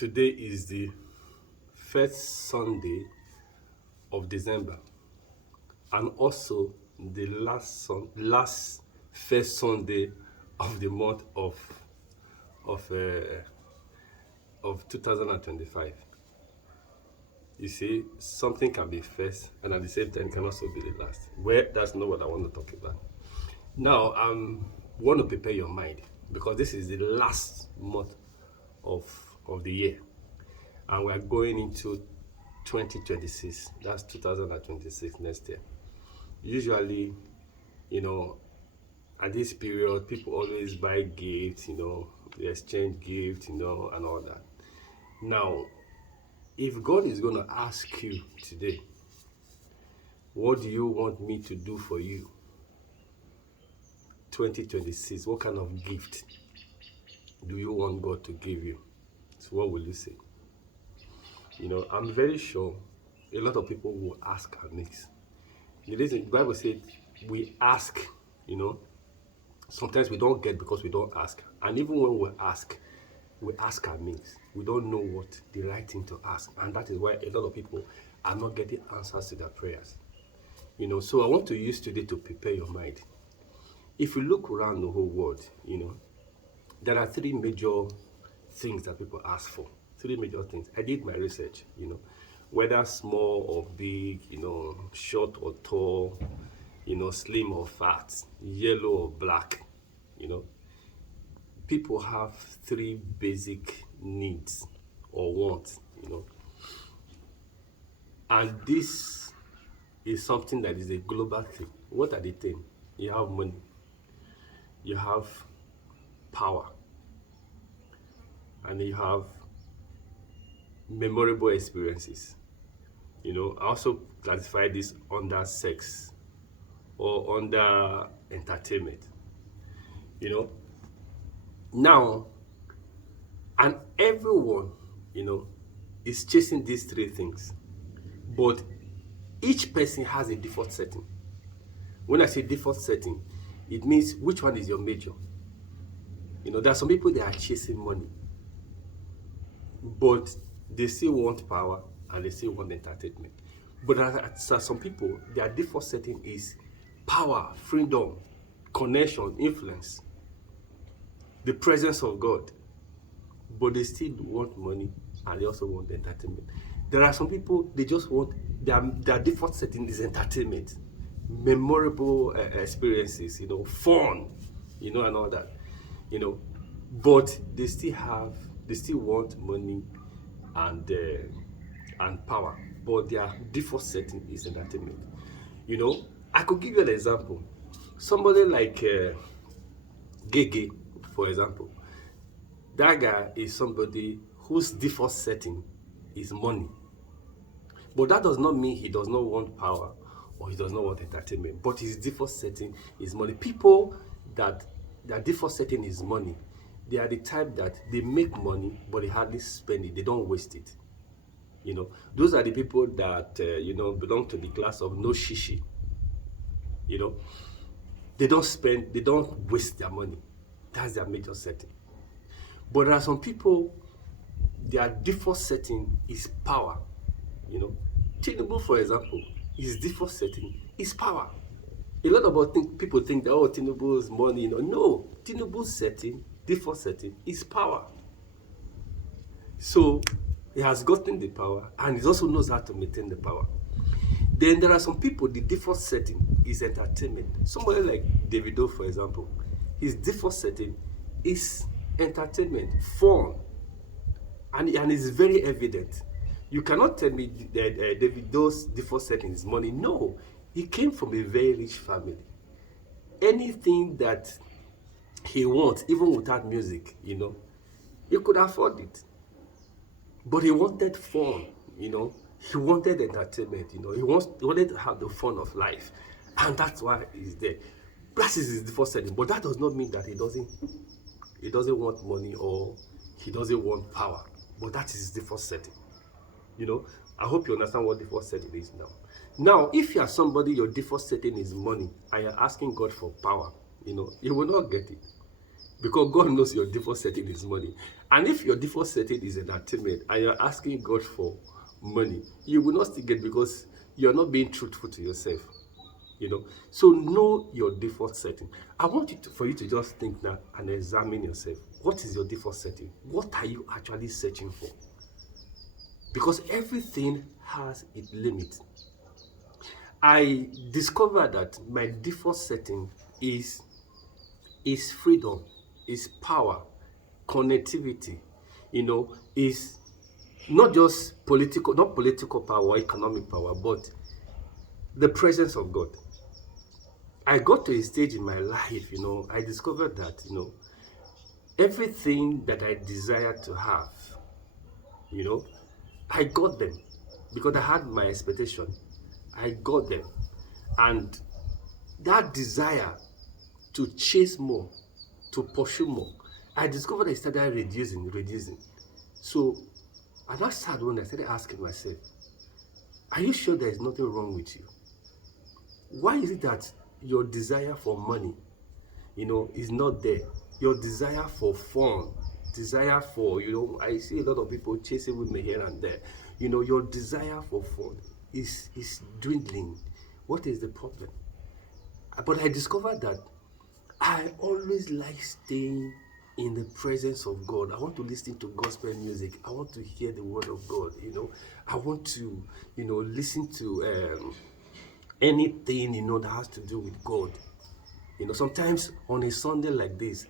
Today is the first Sunday of December and also the last first Sunday of the month of uh, of 2025. You see, something can be first and at the same time can also be the last. Well, that's not what I want to talk about. Now, want to prepare your mind because this is the last month of the year, and we are going into 2026. That's 2026 next year. Usually, you know, at this period, people always buy gifts. They exchange gifts, and all that. Now, if God is going to ask you today, what do you want me to do for you? 2026, what kind of gift do you want God to give you? So what will you say? I'm very sure a lot of people will ask amiss. The Bible said we ask, sometimes we don't get because we don't ask. And even when we ask amiss. We don't know what the right thing to ask. And that is why a lot of people are not getting answers to their prayers. So I want to use today to prepare your mind. If you look around the whole world, there are three major things that people ask for. Three major things. I did my research, whether small or big, short or tall, slim or fat, yellow or black, people have three basic needs or wants, and this is something that is a global thing. What are the things? You have money, you have power, and you have memorable experiences. I also classify this under sex or under entertainment. Now, and everyone, is chasing these three things, but each person has a default setting. When I say default setting, it means which one is your major. There are some people that are chasing money, but they still want power and they still want entertainment. But there are some people, their default setting is power, freedom, connection, influence, the presence of God. But they still want money and they also want entertainment. There are some people, they just want, their default setting is entertainment, memorable experiences, fun, and all that, but they still want money and power, but their default setting is entertainment. I could give you an example. Somebody like Gege, for example. That guy is somebody whose default setting is money. But that does not mean he does not want power or he does not want entertainment. But his default setting is money. People that their default setting is money, they are the type that they make money, but they hardly spend it. They don't waste it. Those are the people that, belong to the class of no shishi. They don't waste their money. That's their major setting. But there are some people, their default setting is power. Tinubu, for example, his default setting is power. A lot of people think that, Tinubu's money, No, Tinubu's default setting is power. So he has gotten the power and he also knows how to maintain the power. Then there are some people, the default setting is entertainment. Somebody like Davido, for example, his default setting is entertainment, fun, and it's very evident. You cannot tell me that Davido's default setting is money. No, he came from a very rich family. Anything that he wants, even without music, he could afford it. But he wanted fun, he wanted entertainment, he wanted to have the fun of life, and that's why he's there. That is his default setting, but that does not mean that he doesn't want money or he doesn't want power. But that is his default setting. I hope you understand what default setting is now. Now, if you are somebody, your default setting is money, and you're asking God for power, you will not get it. Because God knows your default setting is money. And if your default setting is entertainment and you're asking God for money, you will not still get, because you're not being truthful to yourself. So know your default setting. I want for you to just think now and examine yourself. What is your default setting? What are you actually searching for? Because everything has its limit. I discovered that my default setting is freedom, is power, connectivity. Is not just not political power or economic power, but the presence of God. I got to a stage in my life, I discovered that, everything that I desired to have, I got them because I had my expectation. I got them. And that desire to chase more, to pursue more, I discovered I started reducing. So, at that sad one, I started asking myself, are you sure there is nothing wrong with you? Why is it that your desire for money, is not there? Your desire for fun, desire for, I see a lot of people chasing women here and there. Your desire for fun is dwindling. What is the problem? But I discovered that I always like staying in the presence of God. I want to listen to gospel music. I want to hear the word of God. I want to, listen to anything, that has to do with God. Sometimes on a Sunday like this,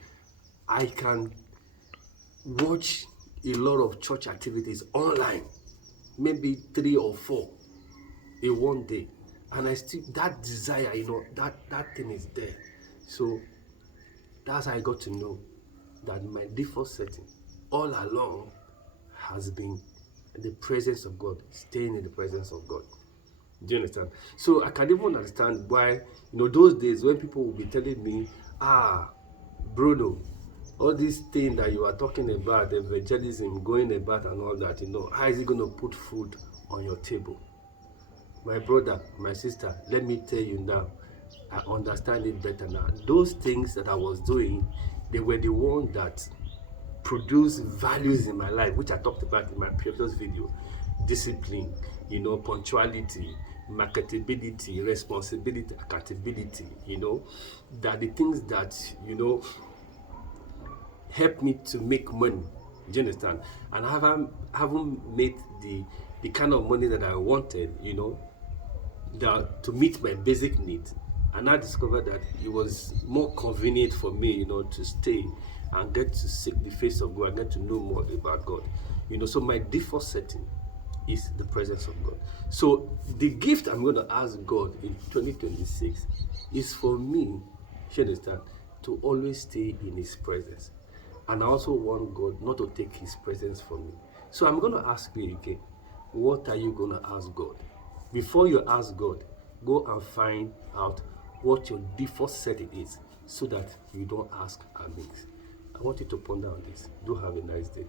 I can watch a lot of church activities online, maybe 3 or 4 in one day, and I still, that desire, that thing is there. So that's how I got to know that my default setting all along has been the presence of God, staying in the presence of God. Do you understand? So I can even understand why, those days when people will be telling me, Bruno, all these things that you are talking about, evangelism, going about and all that, how is it going to put food on your table? My brother, my sister, let me tell you now, I understand it better now. Those things that I was doing, they were the ones that produced values in my life, which I talked about in my previous video. Discipline, punctuality, marketability, responsibility, accountability, that the things that, help me to make money. Do you understand? And I haven't made the kind of money that I wanted, to meet my basic needs. And I discovered that it was more convenient for me, to stay and get to seek the face of God and get to know more about God. So my default setting is the presence of God. So the gift I'm going to ask God in 2026 is for me, you understand, to always stay in His presence. And I also want God not to take His presence from me. So I'm going to ask you again, what are you going to ask God? Before you ask God, go and find out what your default setting is so that you don't ask amiss. I want you to ponder on this. Do have a nice day.